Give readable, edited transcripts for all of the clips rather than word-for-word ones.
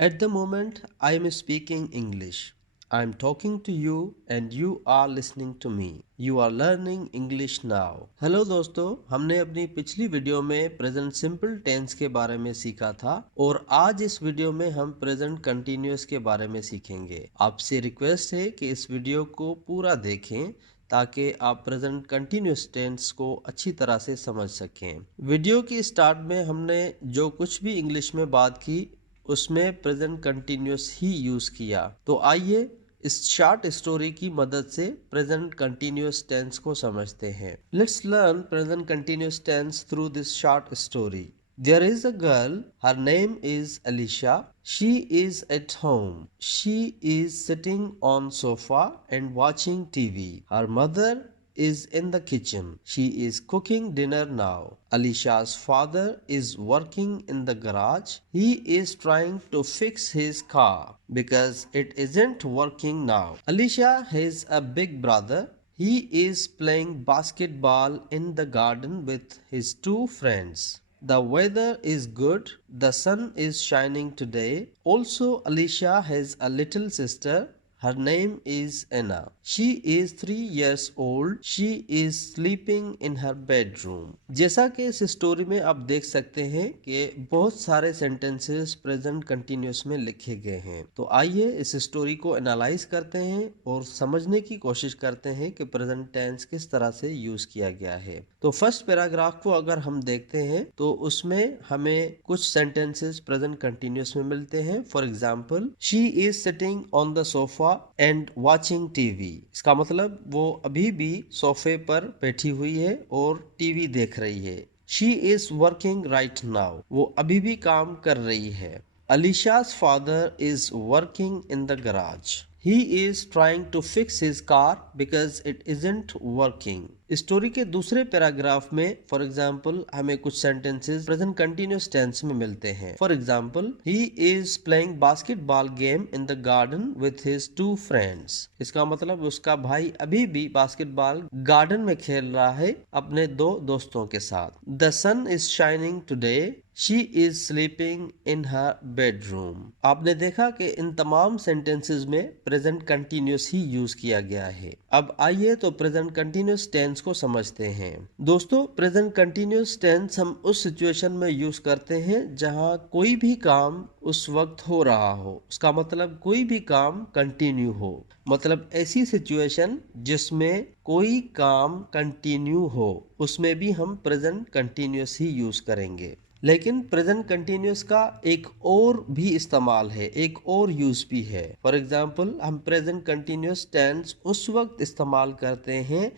At the moment, I am speaking English. I am talking to you and you are listening to me. You are learning English now. Hello दोस्तों, हमने अपनी पिछली video में present simple tense के बारे में सीखा था और आज इस वीडियो में हम प्रेजेंट कंटिन्यूअस के बारे में सीखेंगे। आपसे रिक्वेस्ट है कि इस वीडियो को पूरा देखें ताकि आप प्रेजेंट कंटिन्यूअस टेंस को अच्छी तरह से समझ सकें। वीडियो की स्टार्ट में हमने जो कुछ भी इंग्लिश में बात की उसमें प्रेजेंट कंटिन्यूअस ही यूज किया। तो आइए इस शॉर्ट स्टोरी की मदद से प्रेजेंट कंटिन्यूअस टेंस को समझते हैं। Let's learn present continuous tense through this short story. There is a girl, her name is Alicia. She is at home. She is sitting on sofa and watching TV. Her mother is in the kitchen. She is cooking dinner now. Alicia's father is working in the garage. He is trying to fix his car because it isn't working now. Alicia has a big brother. He is playing basketball in the garden with his two friends. The weather is good. The sun is shining today. Also, Alicia has a little sister. Her name is Anna. She is 3 years old. She is sleeping in her bedroom. जैसा कि इस story में आप देख सकते हैं कि बहुत सारे सेंटेंसेस प्रेजेंट कंटिन्यूअस में लिखे गए हैं। तो आइए इस स्टोरी को एनालाइज करते हैं और समझने की कोशिश करते हैं कि प्रेजेंट टेंस किस तरह से यूज किया गया है। तो फर्स्ट पैराग्राफ को अगर हम देखते हैं तो उसमें हमें कुछ सेंटेंसेस प्रेजेंट कंटिन्यूअस में मिलते हैं। For example, she is sitting on the sofa and watching TV. इसका मतलब वो अभी भी सोफे पर बैठी हुई है और टीवी देख रही है। She is working right now, वो अभी भी काम कर रही है। Alicia's father is working in the garage. He is trying to fix his car because it isn't working. Story के दूसरे पैराग्राफ में फॉर एग्जाम्पल हमें कुछ सेंटेंसेस प्रेजेंट कंटिन्यूअस टेंस में मिलते हैं। For example, he is playing basketball game in the garden with his two friends. इसका मतलब उसका भाई अभी भी बास्केटबॉल गार्डन में खेल रहा है अपने दो दोस्तों के साथ। The sun is shining today. She is sleeping in her bedroom. आपने देखा कि इन तमाम सेंटेंसेस में प्रेजेंट कंटिन्यूअस ही यूज किया गया है। अब आइए तो प्रेजेंट कंटिन्यूअस टेंस को समझते हैं। दोस्तों, प्रेजेंट कंटिन्यूअस टेंस हम उस सिचुएशन में यूज करते हैं जहां कोई भी काम उस वक्त हो रहा हो। उसका मतलब कोई भी काम कंटिन्यू हो, मतलब ऐसी सिचुएशन जिसमें कोई काम कंटिन्यू हो, उसमें भी हम प्रेजेंट कंटिन्यूअस ही यूज करेंगे। लेकिन प्रेजेंट कंटिन्यूअस का एक और भी इस्तेमाल है, एक और यूज भी है। फॉर एग्जाम्पल, हम प्रेजेंट कंटिन्यूअस टेंस उस वक्त इस्तेमाल करते हैं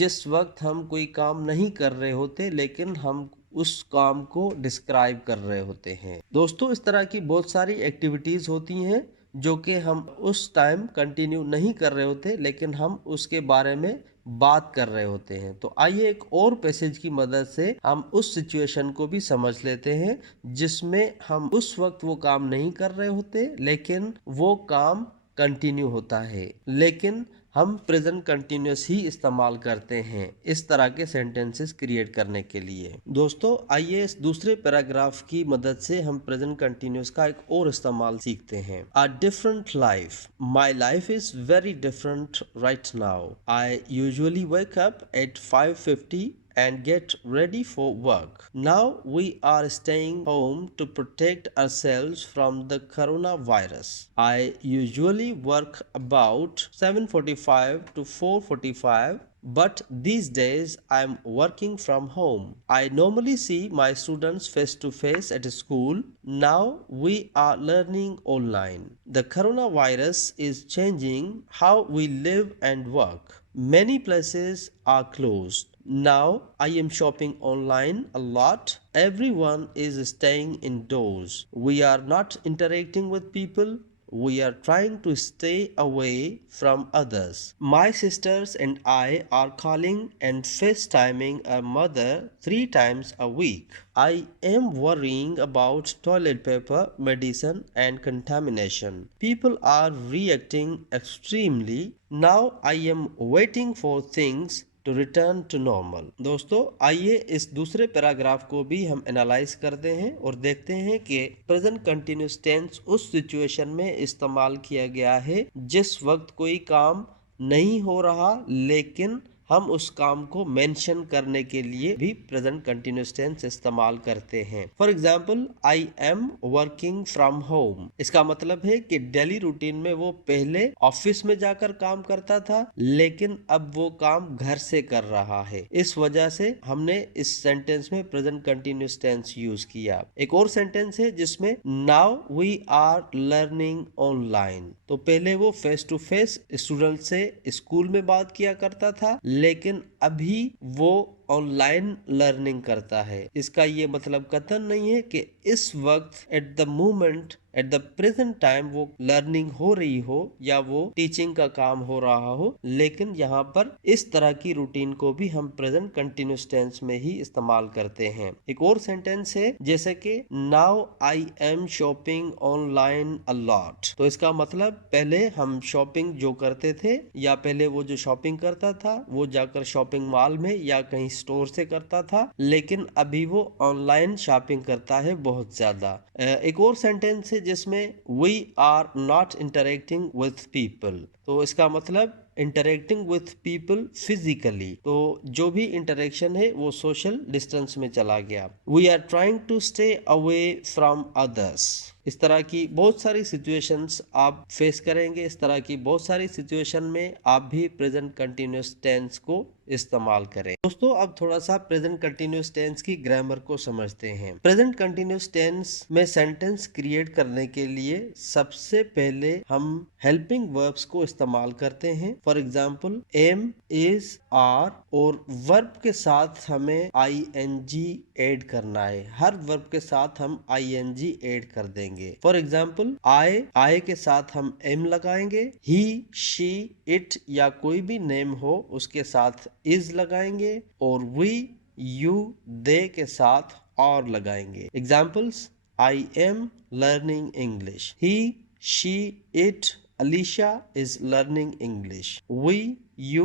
जिस वक्त हम कोई काम नहीं कर रहे होते लेकिन हम उस काम को डिस्क्राइब कर रहे होते हैं। दोस्तों, इस तरह की बहुत सारी एक्टिविटीज होती हैं जो कि हम उस टाइम कंटिन्यू नहीं कर रहे होते लेकिन हम उसके बारे में बात कर रहे होते हैं। तो आइए एक और पैसेज की मदद से हम उस सिचुएशन को भी समझ लेते हैं जिसमें हम उस वक्त वो काम नहीं कर रहे होते लेकिन वो काम कंटिन्यू होता है, लेकिन हम प्रेजेंट कंटिन्यूअस ही इस्तेमाल करते हैं इस तरह के सेंटेंसेस क्रिएट करने के लिए। दोस्तों, आइए इस दूसरे पैराग्राफ की मदद से हम प्रेजेंट कंटिन्यूअस का एक और इस्तेमाल सीखते हैं। A different life. My life is very different right now. I usually wake up at 5:50 and get ready for work. Now we are staying home to protect ourselves from the coronavirus. I usually work about 7:45 to 4:45, but these days I am working from home. I normally see my students face to face at school. Now we are learning online. The coronavirus is changing how we live and work. Many places are closed. Now I am shopping online a lot. Everyone is staying indoors. We are not interacting with people. We are trying to stay away from others. My sisters and I are calling and FaceTiming our mother 3 times a week. I am worrying about toilet paper, medicine, and contamination. People are reacting extremely. Now I am waiting for things to return to normal। दोस्तों आइए इस दूसरे paragraph को भी हम analyse करते हैं और देखते हैं कि प्रेजेंट कंटिन्यूस टेंस उस सिचुएशन में इस्तेमाल किया गया है जिस वक्त कोई काम नहीं हो रहा लेकिन हम उस काम को मेंशन करने के लिए भी प्रेजेंट कंटिन्यूस टेंस इस्तेमाल करते हैं। For example, I am working from home. इसका मतलब है कि डेली रूटीन में वो पहले ऑफिस में जाकर काम करता था लेकिन अब वो काम घर से कर रहा है। इस वजह से हमने इस सेंटेंस में प्रेजेंट कंटिन्यूस टेंस यूज किया। एक और सेंटेंस है जिसमें now we are learning online. तो पहले वो फेस टू फेस स्टूडेंट से स्कूल में बात किया करता था लेकिन अभी वो ऑनलाइन लर्निंग करता है। इसका ये मतलब कथन नहीं है कि इस वक्त at the moment at the present time वो लर्निंग हो रही हो या वो टीचिंग का काम हो रहा हो, लेकिन यहाँ पर इस तरह की रूटीन को भी हम प्रेजेंट कंटिन्यूस टेंस में ही इस्तेमाल करते हैं। एक और सेंटेंस है जैसे कि now I am shopping online a lot. तो इसका मतलब पहले हम शॉपिंग जो करते थे या पहले वो जो शॉपिंग करता था वो जाकर शॉपिंग मॉल में या कहीं स्टोर से करता था लेकिन अभी वो ऑनलाइन शॉपिंग करता है बहुत ज्यादा। एक और सेंटेंस है जिसमें we are not interacting with people. तो इसका मतलब इंटरेक्टिंग विथ पीपल फिजिकली। तो जो भी इंटरेक्शन है वो सोशल डिस्टेंस में चला गया। We are trying to stay away from others. इस तरह की बहुत सारी सिचुएशंस आप फेस करेंगे। इस तरह की बहुत सारी सिचुएशन में आप भी प्रेजेंट कंटिन्यूस टेंस को इस्तेमाल करें। दोस्तों अब थोड़ा सा प्रेजेंट कंटिन्यूस टेंस की ग्रामर को समझते हैं। प्रेजेंट कंटिन्यूस टेंस में सेंटेंस क्रिएट करने के लिए सबसे पहले हम हेल्पिंग वर्ब्स को इस्तेमाल करते हैं। For example, am, is, are और वर्ब के साथ हमें ING ऐड करना है। हर वर्ब के साथ हम ING ऐड कर देंगे। फॉर एग्जाम्पल, आई के साथ हम एम लगाएंगे। ही, शी, इट या कोई भी नेम हो उसके साथ इज लगाएंगे और वी, यू, दे के साथ और लगाएंगे। Examples, I am learning English. He, she, it, Alicia is learning English. We, you,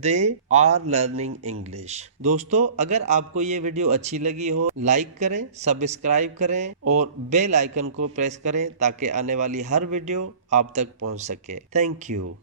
they are learning English. दोस्तों अगर आपको ये वीडियो अच्छी लगी हो लाइक करें, सब्सक्राइब करें और बेल आइकन को प्रेस करें ताकि आने वाली हर वीडियो आप तक पहुंच सके। Thank you.